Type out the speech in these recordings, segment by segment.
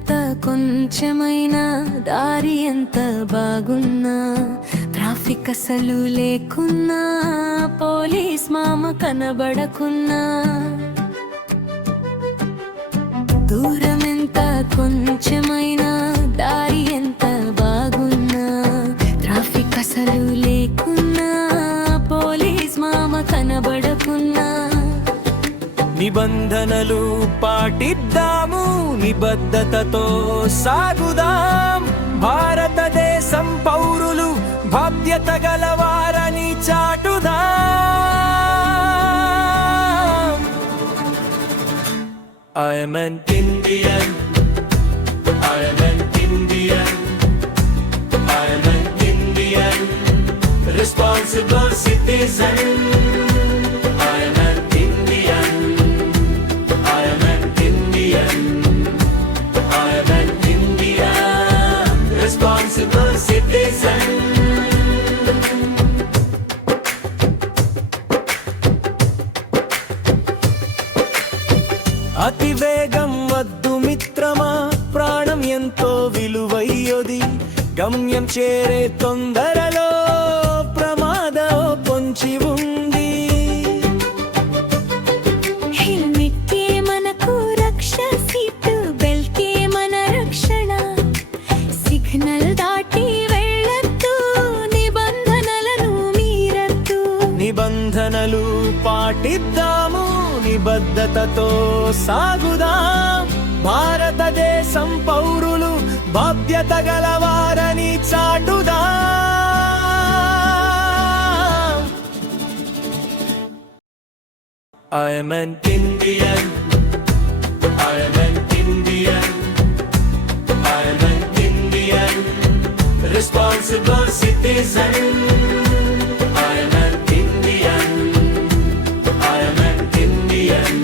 దూరమెంత కొంచెమైనా దారి ఎంత బాగున్నా ట్రాఫిక్ అసలు లేకున్నా పోలీస్ మామ కనబడకున్నా దూరమెంత కొంచెమైనా దారి ఎంత బాగున్నా ట్రాఫిక్ అసలు లేకున్నా పోలీస్ మామ కనబడకున్నా నిబంధనలు పాటిద్దాము నిబద్ధతతో సాగుదాం భారతదేశం పౌరులు బాధ్యత గలవారని చాటుదాం I am an Indian I am an Indian I am an Indian responsible citizen I am an Indian I am an Indian I am an Indian responsible citizen అతివేగం వద్దు మిత్రమా ప్రాణం ఎంతో విలువయ్యోది గమ్యం చేరే తొందరలో ప్రమాదం పొంచి ఉంది హెల్మెట్టే మనకు రక్ష సీట్ బెల్టే మన రక్షణ సిగ్నల్ దాటి వెళ్ళొద్దు నిబంధనలను మీరొద్దు నిబంధనలు పాటిద్దాము నిబద్ధతతో సాగుదాం భారతదేశం పౌరులు బాధ్యత గలవారని చాటుదాం I am an Indian I am an Indian I am an Indian responsible citizen I am an Indian I am an Indian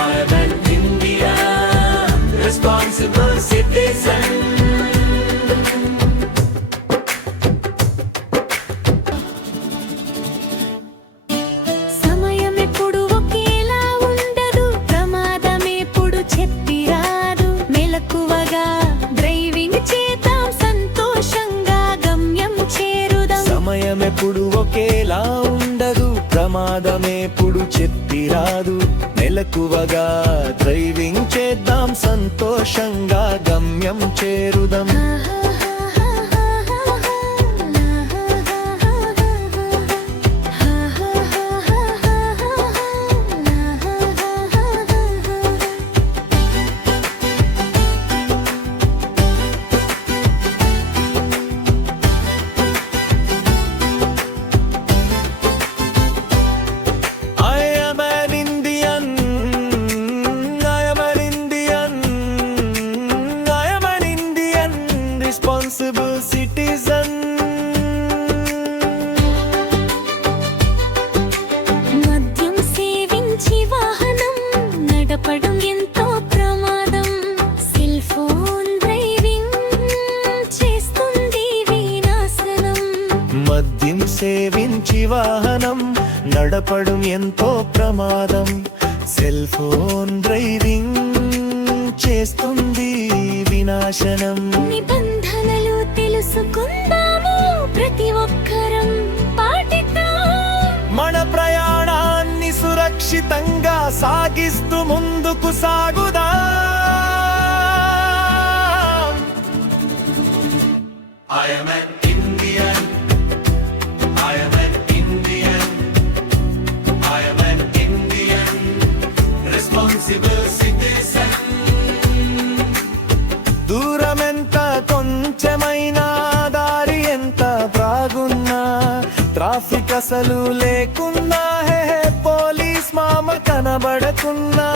I am an Indian responsible citizen సమయం ఎప్పుడు ఒకేలా ఉండదు ప్రమాదం ఎప్పుడు చెప్పి రాదు మెలకువగా డ్రైవింగ్ చేద్దాం సంతోషంగా గమ్యం చేరుదాం సమయం ఎప్పుడు ఒకేలా ఉండదు ప్రమాదం ఎప్పుడు చెప్పి రాదు మెలకువగా డ్రైవింగ్ చేద్దాం సంతోషంగా గమ్యం చేరుదాం responsible citizen మద్యం సేవించి వాహనం నడపడం ఎంతో ప్రమాదం సెల్ ఫోన్ డ్రైవింగ్ చేస్తుంది వినాశనం మద్యం సేవించి వాహనం నడపడం ఎంతో ప్రమాదం సెల్ ఫోన్ డ్రైవింగ్ చేస్తుంది వినాశనం నిబంధనలు తెలుసుకుందాము ప్రతి ఒక్కరం పాటిద్దాం మన ప్రయాణాన్ని సురక్షితంగా సాగిస్తూ ముందుకు సాగుదాం I am an Indian I am an Indian I am an Indian responsible citizen దూరమెంత కొంచెమైనా దారి ఎంత బాగున్నా ట్రాఫిక్ అసలు లేకున్నా హే పోలీస్ మామ కనబడకున్నా